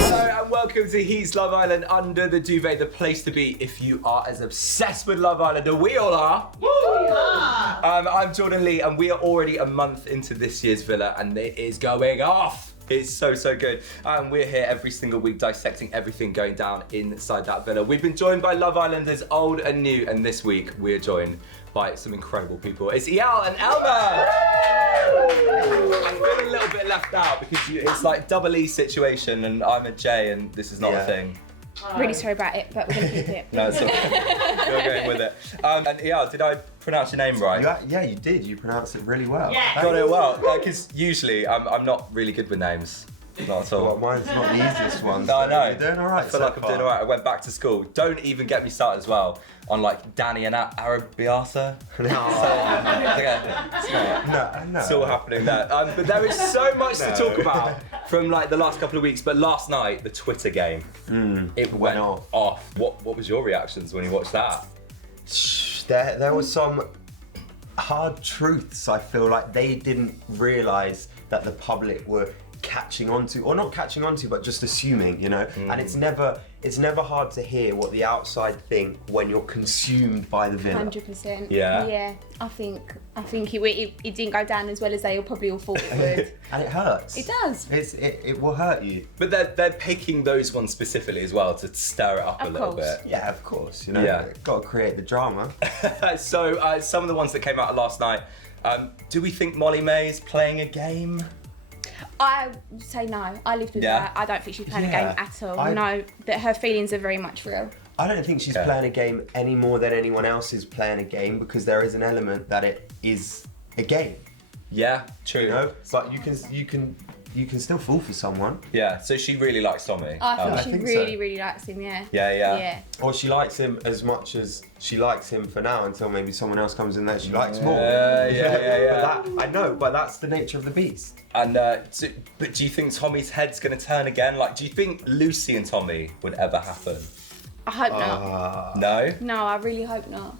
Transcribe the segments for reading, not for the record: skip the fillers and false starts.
Hello and welcome to He's Love Island Under the Duvet, the place to be if you are as obsessed with Love Island as we all are. We are. I'm Jordan Lee and we are already a month into this year's villa and it is going off. It's so good. And we're here every single week dissecting everything going down inside that villa. We've been joined by Love Islanders old and new, and this week we're joined by some incredible people. It's Eyal and Elma! I'm feeling a little bit left out because it's like double E situation and I'm a J and this is not a thing. Really sorry about it, but we're going to keep it. No, it's okay. We're going with it. And Eyal, did I pronounce your name right? Yeah, you did. You pronounced it really well. Yeah. Got it well. Because usually I'm not really good with names. Not at all. Well, mine's not the easiest one. No, I know. You're doing all right. I feel like I'm doing all right. I went back to school. Don't even get me started as well on like Danny and Arabiata. No. It's all happening there. But there is so much to talk about from like the last couple of weeks. But last night, the Twitter game, it went off. What was your reactions when you watched that? There was some hard truths. I feel like they didn't realise that the public were catching onto, or not catching onto, but just assuming, you know. And it's never hard to hear what the outside think when you're consumed by the villa. 100%. Yeah. Yeah. I think it didn't go down as well as they all probably all thought it would. And it hurts. It does. It will hurt you. But they're picking those ones specifically as well to stir it up a little bit. Yeah, of course. You know, Yeah. got to create the drama. So some of the ones that came out last night. Do we think Molly May is playing a game? I would say no. I lived with Yeah. her. I don't think she's playing a Yeah. game at all. I- No, that her feelings are very much real. I don't think she's playing a game any more than anyone else is playing a game, because there is an element that it is a game, Yeah, true. you know. But you can still fall for someone, Yeah, so she really likes Tommy. I think I she think really, so. really likes him. Yeah. Yeah. or she likes him as much as she likes him for now, until maybe someone else comes in that she likes more. Yeah. But I know, but that's the nature of the beast. And but do you think Tommy's head's gonna turn again? Like, do you think Lucy and Tommy would ever happen? I hope not. No. No, I really hope not.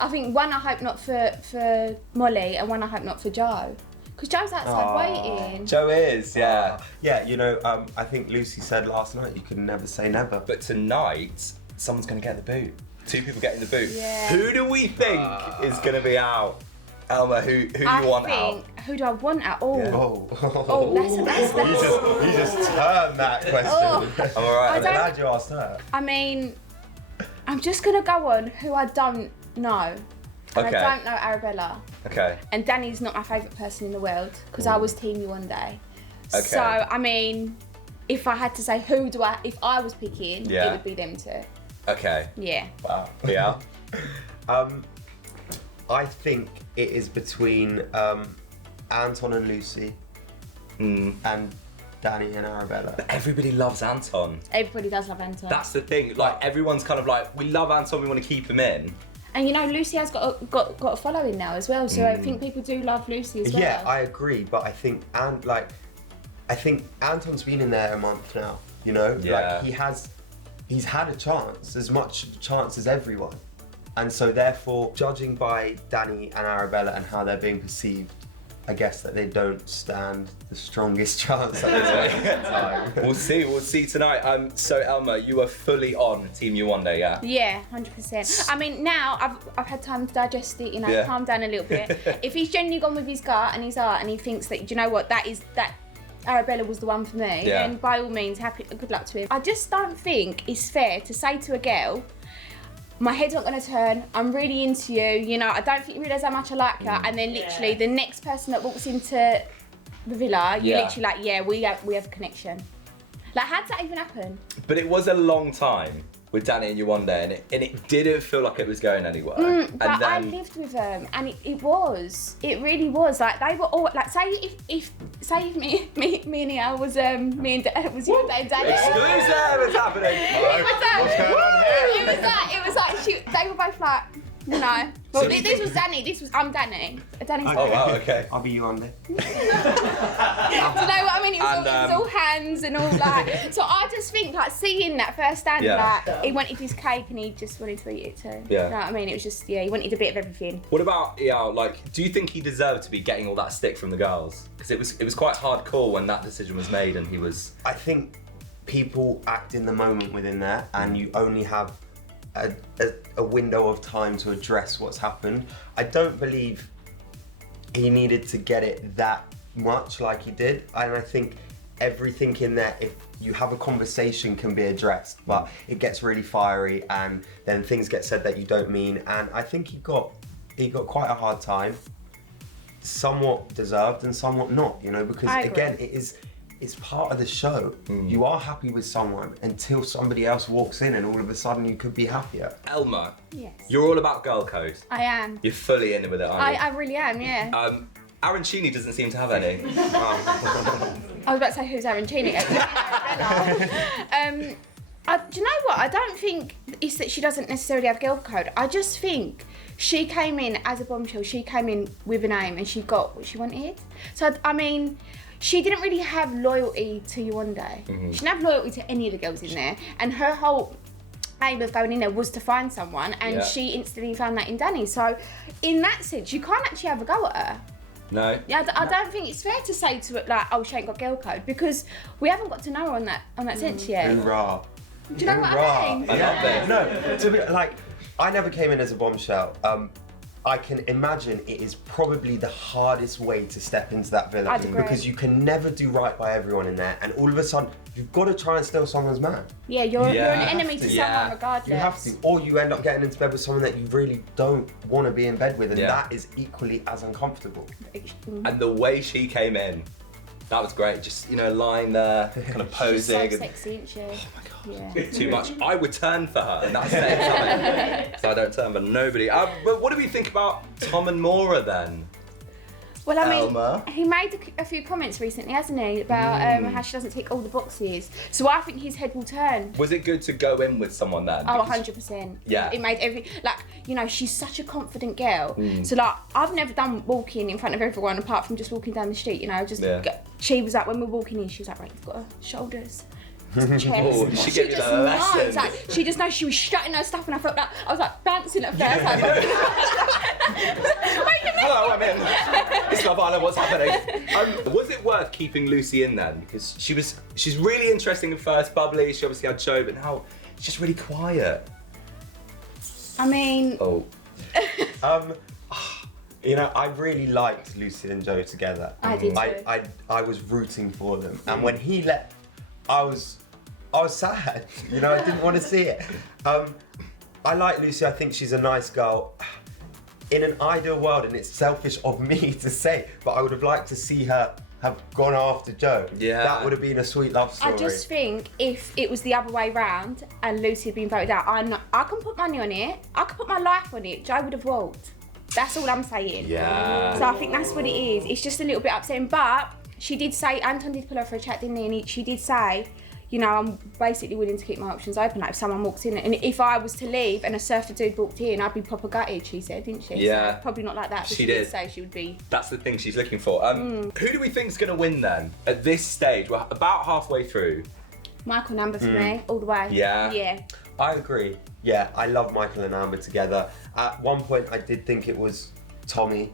I think one, I hope not for Molly, and one, I hope not for Joe. Because Joe's outside waiting. Joe is, yeah. Yeah, you know, I think Lucy said last night you could never say never. But tonight, someone's gonna get the boot. Two people get in the boot. Yeah. Who do we think is gonna be out? Elma, who you want out? Who do I want out? Oh, Oh, that's you just turned that question. Oh. I'm alright. I'm don't- glad you asked her. I mean, I'm just gonna go on who I don't know. And Okay. I don't know Arabella. Okay. And Danny's not my favourite person in the world, because I was Team You one day. Okay. So, I mean, if I had to say if I was picking, Yeah. it would be them two. Okay. Yeah. Wow. Yeah. I think it is between Anton and Lucy and Danny and Arabella. Everybody loves Anton. Everybody does love Anton. That's the thing. Like, everyone's kind of like, we love Anton, we want to keep him in. And you know, Lucy has got a following now as well, so I think people do love Lucy as well. Yeah, I agree, but I think Anton's been in there a month now. You know, Yeah. like he's had a chance, as much a chance as everyone, and so therefore, judging by Danny and Arabella and how they're being perceived, I guess that they don't stand the strongest chance at this moment in time. We'll see tonight. So Elma, you are fully on Team You one day, yeah? Yeah, 100%. I mean, now I've had time to digest it, you know, Yeah. calm down a little bit. If he's genuinely gone with his gut and his heart, and he thinks that, do you know what, that Arabella was the one for me, Yeah. then by all means, good luck to him. I just don't think it's fair to say to a girl, my head's not going to turn, I'm really into you, you know, I don't think you realise how much I like you, and then literally the next person that walks into the villa, you're literally like, yeah, we have a connection. Like, how did that even happen? But it was a long time with Danny and You one day, and it didn't feel like it was going anywhere. But and I then, lived with them, and it really was. Like, they were all like, say if me and Eyal was it was you and Dave Danny. exclusive, it's happening. What's going on here? It was like they were both like, you know. Well, So- this was Danny. I'm Danny. Danny's Oh wow, okay. I'll be you on there. Do you know what I mean? It was all hands and all like. So I just think like seeing that firsthand, Yeah. like he wanted his cake and he just wanted to eat it too. Yeah. You know what I mean? It was just he wanted a bit of everything. What about like, do you think he deserved to be getting all that stick from the girls? Because it was quite hardcore when that decision was made, and he was. I think people act in the moment within there, and you only have a window of time to address what's happened. I don't believe he needed to get it that much like he did, and I think everything in there, if you have a conversation, can be addressed, but it gets really fiery and then things get said that you don't mean, and I think he got quite a hard time, somewhat deserved and somewhat not, you know, because I agree. again, it's part of the show. You are happy with someone until somebody else walks in and all of a sudden you could be happier. Elma, Yes. you're all about girl code. I am. You're fully in with it, aren't you? I really am, yeah. Arancini doesn't seem to have any. I was about to say who's Arancini. Do you know what? I don't think it's that she doesn't necessarily have girl code. I just think she came in as a bombshell. She came in with an aim and she got what she wanted. So, I mean, she didn't really have loyalty to Yewande. She didn't have loyalty to any of the girls in there. And her whole aim of going in there was to find someone, and she instantly found that in Danny. So, in that sense, you can't actually have a go at her. No. Yeah, I don't think it's fair to say to it like, oh, she ain't got girl code, because we haven't got to know her on that sense yet. Hoorah. Do you know what I mean? I love this. No, to be like, I never came in as a bombshell. I can imagine it is probably the hardest way to step into that villa, I'd agree. because you can never do right by everyone in there, and all of a sudden you've got to try and steal someone's man. Yeah, you're Yeah. an enemy to Yeah. someone regardless. You have to, or you end up getting into bed with someone that you really don't want to be in bed with, and Yeah. that is equally as uncomfortable. And the way she came in, that was great. Just, lying there, kind of She's posing. so sexy, isn't she? Oh my God. Yeah. Too much. I would turn for her in that same time. So I don't turn for nobody. But what do we think about Tom and Maura then? Well, I mean, Elma? he made a few comments recently, hasn't he, about how she doesn't tick all the boxes. So I think his head will turn. Was it good to go in with someone then? Oh, Because- 100%. Yeah. It made she's such a confident girl. So, like, I've never done walking in front of everyone apart from just walking down the street, she was like, when we were walking in, she was like, right, you've got her shoulders. Chest. Oh, she gave you just the knows, lesson. like, she just knows. She was shutting her stuff, and I felt like I was like bouncing at first. Like, Hello, I'm in. It's Love Island, what's happening? Was it worth keeping Lucy in then? Because she's really interesting at first, bubbly, she obviously had show, but now she's just really quiet. I mean, Oh. I really liked Lucy and Joe together. I did too. I was rooting for them, and when he left, I was sad. I didn't want to see it. I like Lucy. I think she's a nice girl. In an ideal world, and it's selfish of me to say, but I would have liked to see her have gone after Joe. Yeah. That would have been a sweet love story. I just think if it was the other way round and Lucy had been voted out, I can put money on it. I could put my life on it. Joe would have walked. That's all I'm saying. Yeah. So I think that's what it is. It's just a little bit upsetting, but she did say, Anton did pull her for a chat, didn't he? And she did say, I'm basically willing to keep my options open. Like if someone walks in, and if I was to leave and a surfer dude walked in, I'd be proper gutted, she said, didn't she? Yeah. So probably not like that, but She she did. did say she would be. That's the thing she's looking for. Who do we think's going to win then? At this stage, we're about halfway through. Michael Number for me, all the way. Yeah. Yeah. I agree. Yeah, I love Michael and Amber together. At one point, I did think it was Tommy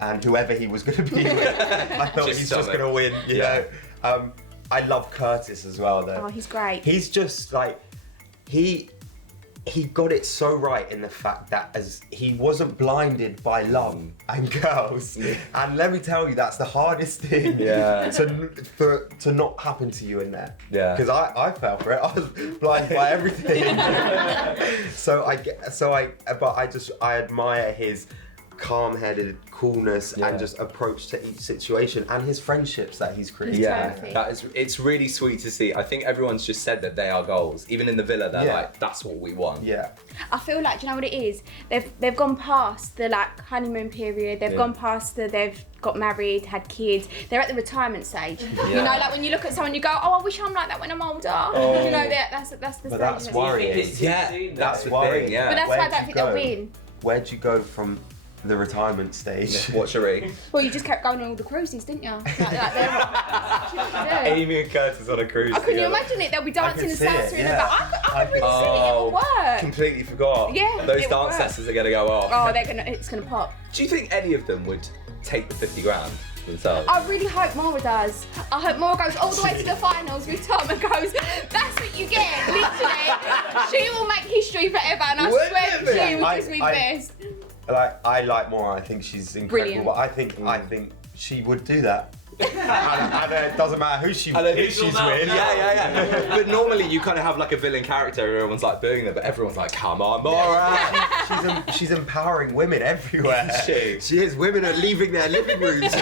and whoever he was going to be with. I thought Just he's just Tommy. going to win, you Yeah. know. I love Curtis as well, though. Oh, he's great. He's just like, he got it so right in the fact that as he wasn't blinded by love and girls. And let me tell you, that's the hardest thing Yeah. to not happen to you in there. Yeah. Because I fell for it. I was blinded by everything. I admire his calm-headed coolness Yeah. and just approach to each situation and his friendships that he's created. Yeah, Perfect. it's really sweet to see. I think everyone's just said that they are goals. Even in the villa, they're Yeah. like, that's what we want. Yeah. I feel like, do you know what it is? They've gone past the honeymoon period. They've gone past they've got married, had kids. They're at the retirement stage. You know, like when you look at someone, you go, oh, I wish I'm like that when I'm older. You know, that's the But stage. that's that- worrying. It's too Yeah, soon, that's though. the thing, yeah. But that's why I Where'd don't you think they'll go? win. Where'd you go from the retirement stage? What, Cherie? Well, you just kept going on all the cruises, didn't you? Like they're what you do. Amy and Curtis on a cruise. Can you together. imagine it? They'll be dancing could and see it, salsa in the yeah. back. I could really see it. It will work. Completely forgot. Yeah, Those it will dance work. lessons are gonna go off. Oh, it's gonna pop. Do you think any of them would take the 50 grand themselves? I really hope Maura does. I hope Maura goes all the way to the finals with Tom and goes, that's what you get, literally. She will make history forever, and I Wouldn't swear it? she will give me the best. I like Maura. I think she's incredible. Brilliant. But I think she would do that. and it doesn't matter who she's with. Yeah. But normally you kind of have like a villain character and everyone's like booing them, but everyone's like, come on, Maura. She's empowering women everywhere. Is she? is. Women are leaving their living rooms,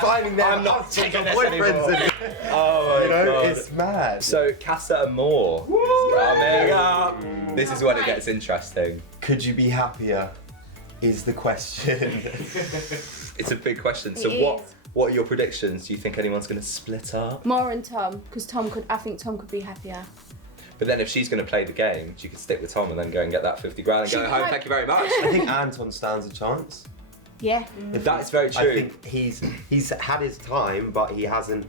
finding their I'm not husbands taking and this boyfriends. anymore. Oh my You know, god. it's mad. So Casa Amor is coming up. This is when it gets interesting. Could you be happier? Is the question. It's a big question. So It what is. what are your predictions? Do you think anyone's going to split up? Maura and Tom, because I think Tom could be happier. But then if she's going to play the game, she could stick with Tom and then go and get that 50 grand and She go home. might. Thank you very much. I think Anton stands a chance. Yeah. That's very I true. think he's had his time, but he hasn't.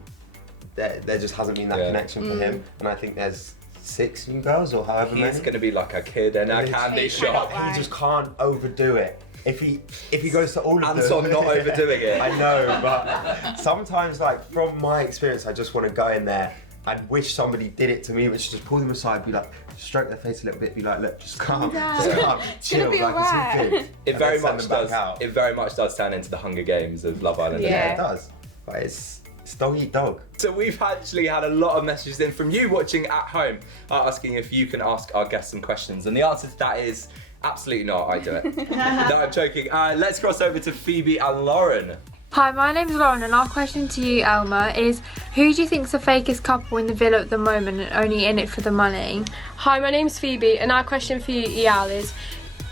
There just hasn't been that Yeah. connection for him, and I think there's 6 new girls or however He's many. going to be like a kid in a He's- candy He shop. cannot. He just can't overdo it. If he goes to all of Anton them, not overdoing it. I know, but sometimes, like from my experience, I just want to go in there and wish somebody did it to me, which just pull them aside, be like, stroke their face a little bit, be like, look, just calm, down. just calm, It's chill, gonna be like it's all alright. good. It And very then send much them back does. out. It very much does turn into the Hunger Games of Love Island. Yeah. doesn't Yeah, it? it does. But it's dog eat dog. So we've actually had a lot of messages in from you watching at home asking if you can ask our guests some questions, and the answer to that is absolutely not. I do it. No, I'm joking. Let's cross over to Phoebe and Lauren. Hi, my name's Lauren and our question to you, Elma, is who do you think's the fakest couple in the villa at the moment and only in it for the money? Hi, my name's Phoebe, and our question for you, Eyal, is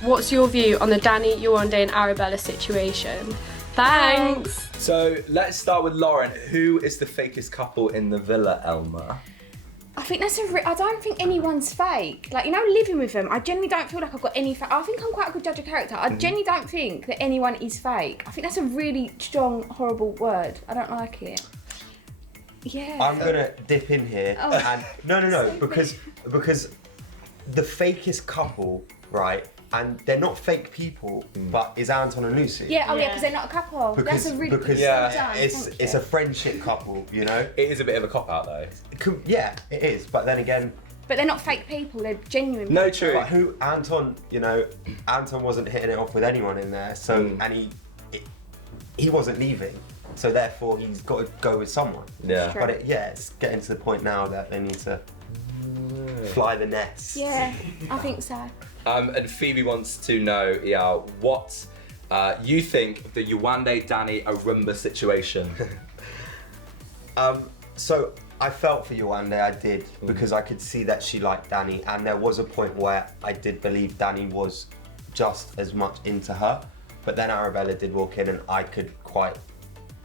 what's your view on the Danny, Yewande and Arabella situation? Thanks! So let's start with Lauren. Who is the fakest couple in the villa, Elma? I think I don't think anyone's fake. Like, you know, living with them, I genuinely don't feel like I've got any I think I'm quite a good judge of character. I genuinely don't think that anyone is fake. I think that's a really strong, horrible word. I don't like it. Yeah. I'm gonna dip in here Oh. and no, because the fakest couple, right? And they're not fake people, but is Anton and Lucy. Yeah, oh yeah, because they're not a couple. Because, That's a really because Yeah. well done, it's thank it's you. a friendship couple, you know. It is a bit of a cop out though. Yeah, it is. But then again, But they're not fake people, they're genuine No, people. true. but who Anton? You know, Anton wasn't hitting it off with anyone in there. So and he wasn't leaving. So therefore, he's got to go with someone. Yeah. True. But it's getting to the point now that they need to fly the nest. Yeah, I think so. And Phoebe wants to know, what you think of the Yewande Danny Arumba situation. So I felt for Yewande, I did, because I could see that she liked Danny, and there was a point where I did believe Danny was just as much into her. But then Arabella did walk in, and I could quite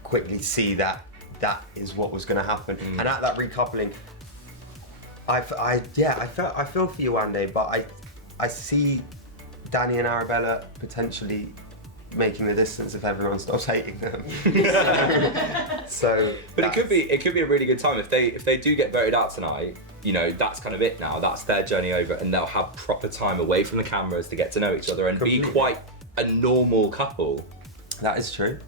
quickly see that that is what was going to happen. And at that recoupling, I feel for Yewande, but I see Danny and Arabella potentially making the distance if everyone stops hating them. So, But it could be a really good time if they do get voted out tonight. You know, that's kind of it now. That's their journey over, and they'll have proper time away from the cameras to get to know each other and be Completely. quite a normal couple. that is true.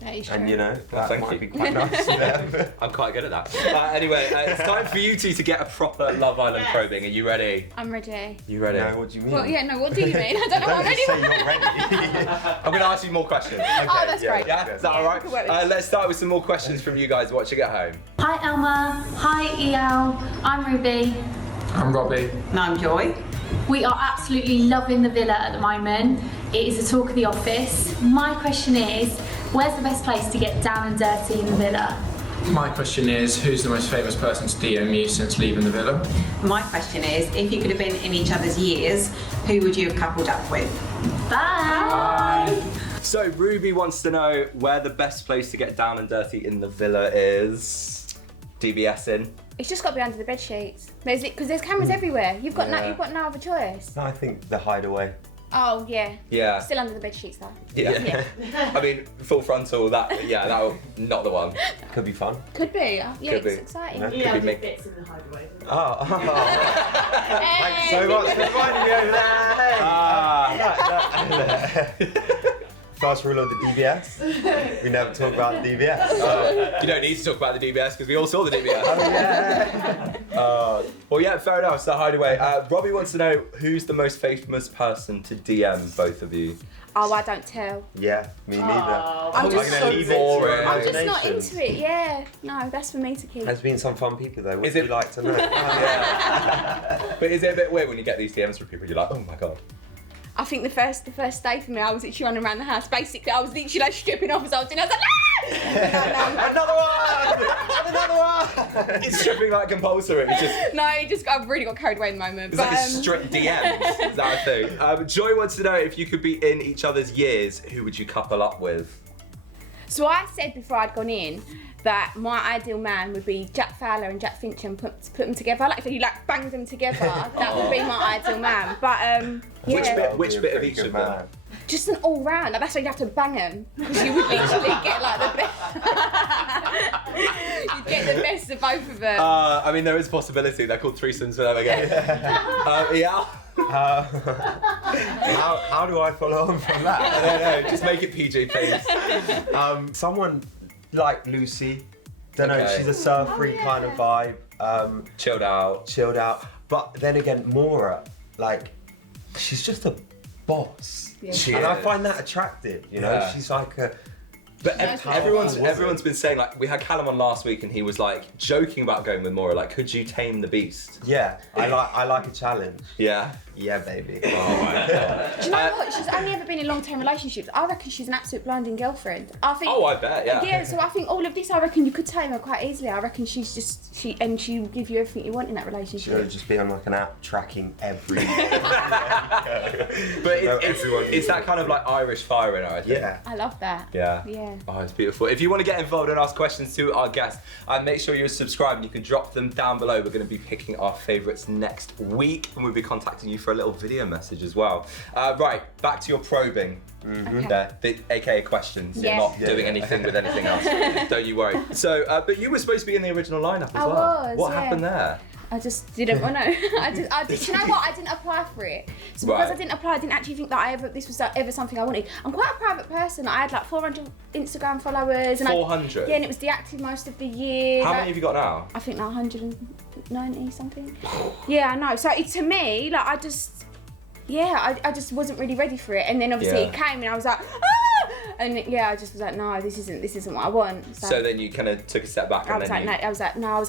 That is true. And you know, that thank might you. be quite nice for them. I'm quite good at that. Anyway, it's time for you two to get a proper Love Island probing. Are you ready? I'm ready. You ready? No, what do you mean? Well, yeah, no, what do you mean? I don't know, I'm Don't ready. just say you're ready. I'm going to ask you more questions. Oh, that's great. Yeah, is that Yeah, all right? we can work with Let's start with some more questions from you guys watching at home. Hi, Elma. Hi, Eyal. I'm Ruby. I'm Robbie. And I'm Joy. We are absolutely loving the villa at the moment. It is the talk of the office. My question is, where's the best place to get down and dirty in the villa? My question is, who's the most famous person to DM you since leaving the villa? My question is, if you could have been in each other's years, who would you have coupled up with? Bye. So Ruby wants to know where the best place to get down and dirty in the villa is. DBS in. It's just got to be under the bed sheets. Because there's cameras everywhere. You've got Yeah. no other choice. No, I think the hideaway. Oh yeah. Yeah. Still under the bed sheets though. Yeah. I mean, full frontal, that not the one. Could be fun. Could be. Yeah, Could be. it's exciting. Yeah. Could be bits in the hideaway. Oh. Thanks so much for inviting me over there. First rule of the DBS, we never talk about the DBS. You don't need to talk about the DBS because we all saw the DBS. Oh yeah. Well, yeah, fair enough. So hideaway. Robbie wants to know who's the most famous person to DM both of you. Oh, I don't tell. Yeah, me neither. I'm just gonna so leave it to boring. your I'm just not imagination. into it. Yeah. No, that's for me to keep. There's been some fun people though. What Is would it- you like to know? But is it a bit weird when you get these DMs from people? You're like, oh my god. I think the first day for me, I was literally running around the house. Basically, I was literally like stripping off as I was doing. I was like, Another one! It's stripping like compulsory. Just no, I've really got carried away in the moment. it's like a strict DM. Is that a thing? Joy wants to know if you could be in each other's years, who would you couple up with? So I said before I'd gone in that my ideal man would be Jack Fowler and Jack Finch and put them together. Like if you like banged them together, that would be my ideal man. But yeah, Which bit of each of them? just an all round. Like, that's why you have to bang them because you would literally get like the best. You'd get the best of both of them. I mean, there is a possibility. They're called threesomes for them again. Yeah. How do I follow on from that? I don't know. Just make it PG, please. Someone like Lucy. Don't know. Okay. She's a surfery kind of vibe. Chilled out. Chilled out. But then again, Maura, like, she's just a boss. Yeah. She And I is. find that attractive. You know, Yeah. she's like a. But Nice everyone's been saying, like, we had Callum on last week and he was like joking about going with Maura, like, could you tame the beast? Yeah, I like a challenge. Yeah. Yeah, baby. Do you know what? She's only ever been in long-term relationships. I reckon she's an absolute blinding girlfriend. I think. Oh, I bet, yeah. Yeah, so I think all of this, I reckon you could tame her quite easily. I reckon she's just she will give you everything you want in that She'll relationship. just be on like an app tracking every. But it's that kind of like Irish fire in her, I think. Yeah. I love that. Yeah. Yeah. Oh, it's beautiful. If you want to get involved and ask questions to our guests, make sure you're subscribed and you can drop them down below. We're going to be picking our favourites next week and we'll be contacting you for a little video message as well. Right, back to your probing. Okay. There, aka questions. You're Yeah. not Yeah, doing yeah. anything with anything else. Don't you worry. So, but you were supposed to be in the original lineup as I well. was, What yeah. happened there? I just didn't want to. Do you know what? I didn't apply for it. So because Right. I didn't apply, I didn't actually think that this was ever something I wanted. I'm quite a private person. I had like 400 Instagram followers. And 400? Yeah, and it was deactive most of the year. How like, many have you got now? I think like 190 something. Yeah, I know. So to me, like I just wasn't really ready for it. And then obviously Yeah. it came and I was like, ah! And yeah, I just was like, no, this isn't what I want. So then you kind of took a step back I and was then like, I was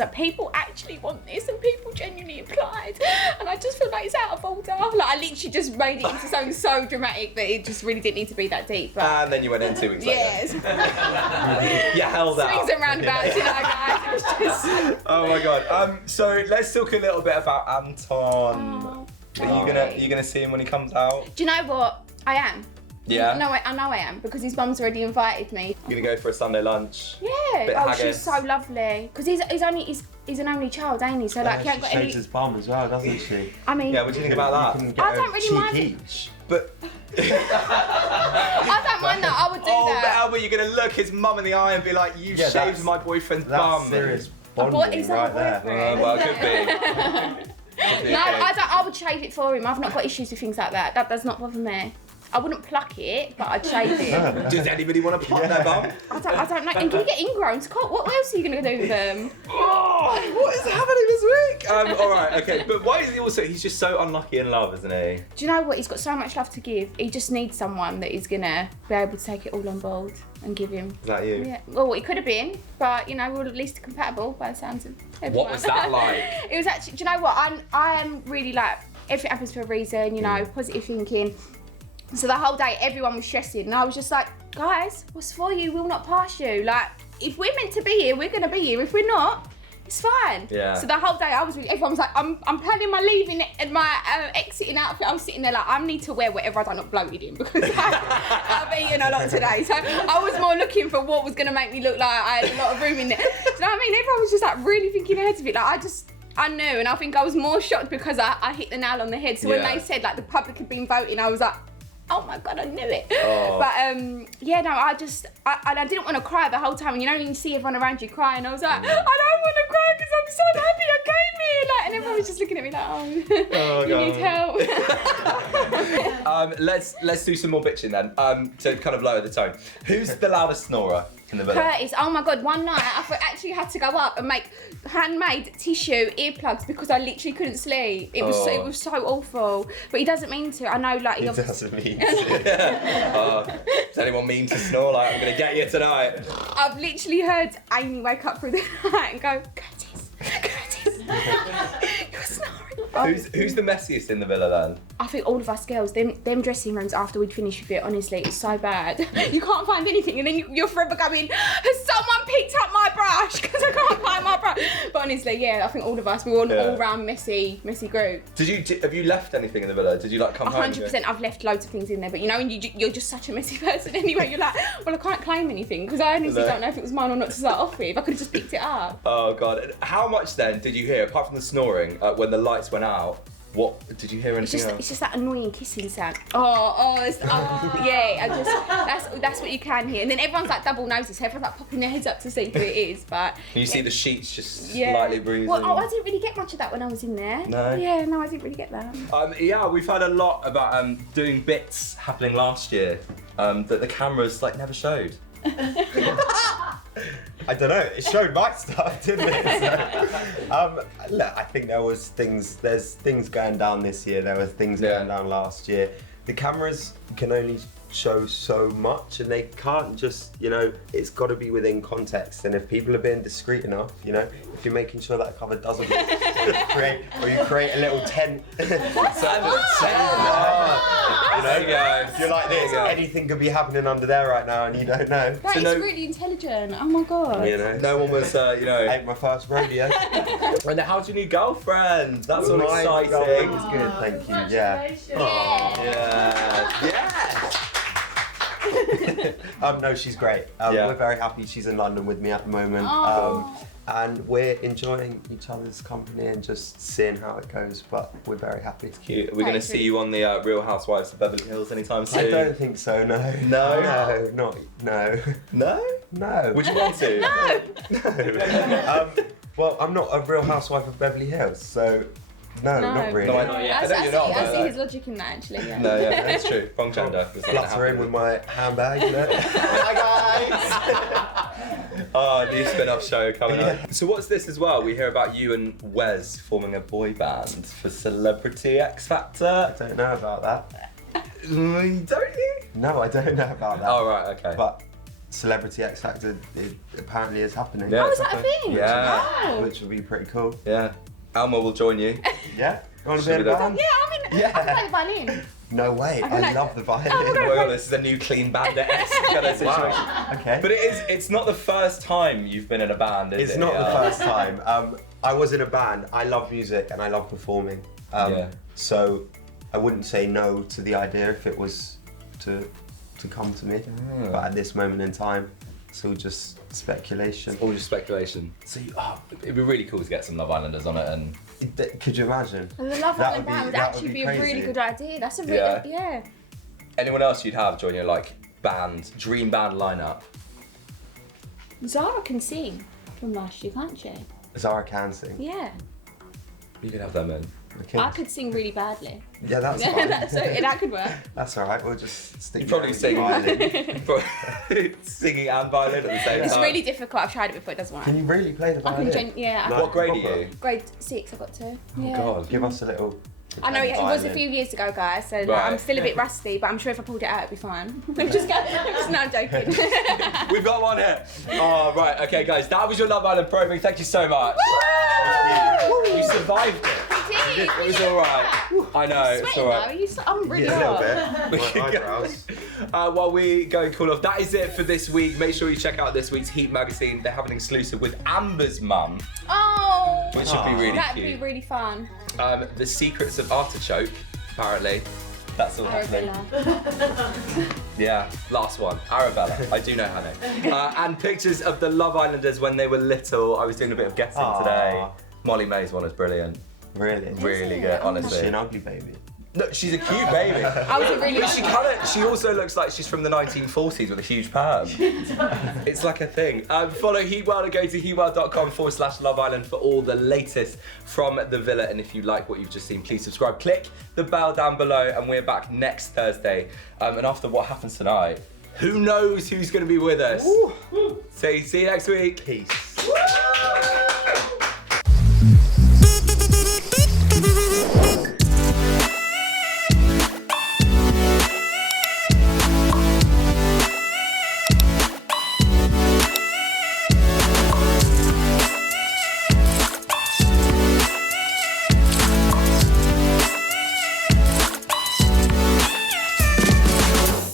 like, people actually want this and people genuinely applied. And I just feel like it's out of order. Like, I literally just made it into something so dramatic that it just really didn't need to be that deep. But And then you went in 2 weeks later. yes. You held out. Swings and roundabouts, you know, guys. It was just... Oh my god. So let's talk a little bit about Anton. Are you gonna see him when he comes out? Do you know what? I am. Yeah. No, I know I am because his mum's already invited me. You're gonna go for a Sunday lunch. Yeah. Bit Oh, haggis. she's so lovely. Because he's an only child, ain't he? So like, he ain't She got shaves any. his bum as well, doesn't she? I mean, Yeah. What do you think about You that? can get I don't a really cheek mind it. each. But I don't mind that. I would do oh, but that. Albert, you're gonna look his mum in the eye and be like, "You Yeah, shaved that's- my boyfriend's That's bum." serious What bonding is right that there. boyfriend? Well, could be. Could be No, okay. I would shave it for him. I've not got issues with things like that. That does not bother me. I wouldn't pluck it, but I'd shave it. Does anybody want to pluck their bum? I don't know. And can you get ingrown? Scott, what else are you going to do with them? Oh, what is happening this week? All right, okay. But why is he also? He's just so unlucky in love, isn't he? Do you know what? He's got so much love to give. He just needs someone that is going to be able to take it all on board and give him. Is that you? Yeah. Well, it could have been, but, you know, we're at least compatible by the sounds of everyone. What was that like? It was actually, do you know what? I am really like, everything happens for a reason, you know, positive thinking. So the whole day, everyone was stressing, and I was just like, guys, what's for you will not pass you. Like, if we're meant to be here, we're gonna be here. If we're not, it's fine. Yeah. So the whole day, everyone was like, I'm planning my leaving and my exiting outfit. I was sitting there like, I need to wear whatever I don't look bloated in because I've eaten a lot today. So I was more looking for what was gonna make me look like I had a lot of room in there. Do you know what I mean? Everyone was just like really thinking ahead of it. Like, I knew, and I think I was more shocked because I hit the nail on the head. So when Yeah. they said like the public had been voting, I was like, oh my God, I knew it. Oh. But yeah, no, I didn't want to cry the whole time. And you know, when you see everyone around you crying, I was like, I don't want to cry because I'm so happy I came here. Like, and everyone was just looking at me like, oh you need help. Let's do some more bitching then. To kind of lower the tone. Who's the loudest snorer in the villa? Curtis, oh my God, one night I actually had to go up and make handmade tissue earplugs because I literally couldn't sleep. It was so awful. But he doesn't mean to. I know, like, He he doesn't mean to. Does anyone mean to snore? Like, I'm gonna get you tonight. I've literally heard Amy wake up through the night and go, Curtis, you're snoring. Who's the messiest in the villa then? I think all of us girls, them dressing rooms after we'd finished with it, honestly, it's so bad. You can't find anything and then you're forever going, has someone picked up my brush? Because I can't find my brush. But honestly, yeah, I think all of us, we're all all-round messy group. Have you left anything in the villa? Did you like come home? 100%, I've left loads of things in there, but you know, when you're just such a messy person anyway, you're like, well, I can't claim anything because I honestly don't know if it was mine or not to start off with. I could have just picked it up. Oh God! How much then did you hear, apart from the snoring, when the lights went out? What did you hear anything else? It's just that annoying kissing sound. Yeah. That's what you can hear, and then everyone's like double noses, so everyone's like popping their heads up to see who it is. But you see the sheets just slightly breathing. Well, I didn't really get much of that when I was in there. No. Yeah, no, I didn't really get that. Yeah, we've heard a lot about doing bits happening last year that the cameras like never showed. I don't know. It showed my stuff, didn't it? So, look, I think there's things going down this year. There were things going down last year. The cameras can only show so much, and they can't just, it's got to be within context. And if people are being discreet enough, if you're making sure that cover doesn't create a little tent. You're like this. Anything could be happening under there right now, and you don't know. That is really intelligent. Oh my God. No one was, Ain't my first rodeo. And how's your new girlfriend? That's all My exciting. girlfriend was good, thank you. Yeah. Yeah. No, she's great. We're very happy she's in London with me at the moment. And we're enjoying each other's company and just seeing how it goes, but we're very happy. Cute. We're going to see you on the Real Housewives of Beverly Hills anytime soon. I don't think so, no. No? No. No? Would you want to? No. Well, I'm not a Real Housewife of Beverly Hills, so no, not really. No, not yet. I see his logic in that, actually. Yeah. No, yeah, that's true. Wrong gender. Flutter in with my handbag, Hi guys! New spin-off show coming up. So what's this as well? We hear about you and Wes forming a boy band for Celebrity X Factor. I don't know about that. Don't you? No, I don't know about that. Oh, right, okay. But Celebrity X Factor apparently is happening. Yeah. Oh, is that a thing? Yeah. Wow. Which would be pretty cool. Yeah. Alma will join you. Yeah? You want to Should be we a do band? Yeah, I can play the violin. No way, I love the violin. Oh my God, this is a new Clean Bandit-esque kind of situation. Wow. Okay. But it's not the first time you've been in a band, is it? It's not the first time. I was in a band. I love music and I love performing. So I wouldn't say no to the idea if it was to come to me. But at this moment in time, it's all just speculation. It's all just speculation. So it'd be really cool to get some Love Islanders on it and... Could you imagine? The Love That Island would band would that actually would be a crazy. really good idea. That's a really, yeah. Anyone else you'd have join your dream band lineup? Zara can sing from last year, can't she? Zara can sing. Yeah. You could have them in. Okay. I could sing really badly. Yeah, that's fine. So that could work. That's all right. We'll just stick. You'd probably sing singing and violin at the same It's time. really difficult. I've tried it before. It doesn't work. Can you really play the I violin? can yeah. No. What grade are Proper. you? Grade 6 I got to. Oh Yeah. God. Give us a little. I know it was a violin. few years ago, guys, so like, Right. I'm still a bit rusty, but I'm sure if I pulled it out, it'd be fine. I'm just joking. We've got one here. Oh, right. Okay, guys. That was your Love Island probing. Thank you so much. You survived it. We did. It was all right. I know. It's Sweating all right. though. I'm really Yeah, a little hot. bit. My eyebrows. While we go and cool off, that is it for this week. Make sure you check out this week's Heat magazine. They have an exclusive with Amber's mum, Oh, which should be really that'd cute. be really fun. The Secrets of Artichoke, apparently. That's all happening. Arabella. Yeah, last one. Arabella. I do know her name. And pictures of the Love Islanders when they were little. I was doing a bit of guessing today. Molly May's one is brilliant. Really? Really it? good, Oh, honestly. Is she an ugly baby? Look, she's a cute baby. I was a really But she also looks like she's from the 1940s with a huge perm. It's like a thing. Follow Heatworld and go to heatworld.com/Love Island for all the latest from the villa. And if you like what you've just seen, please subscribe. Click the bell down below, and we're back next Thursday. And after what happens tonight, who knows who's going to be with us? So see you next week. Peace.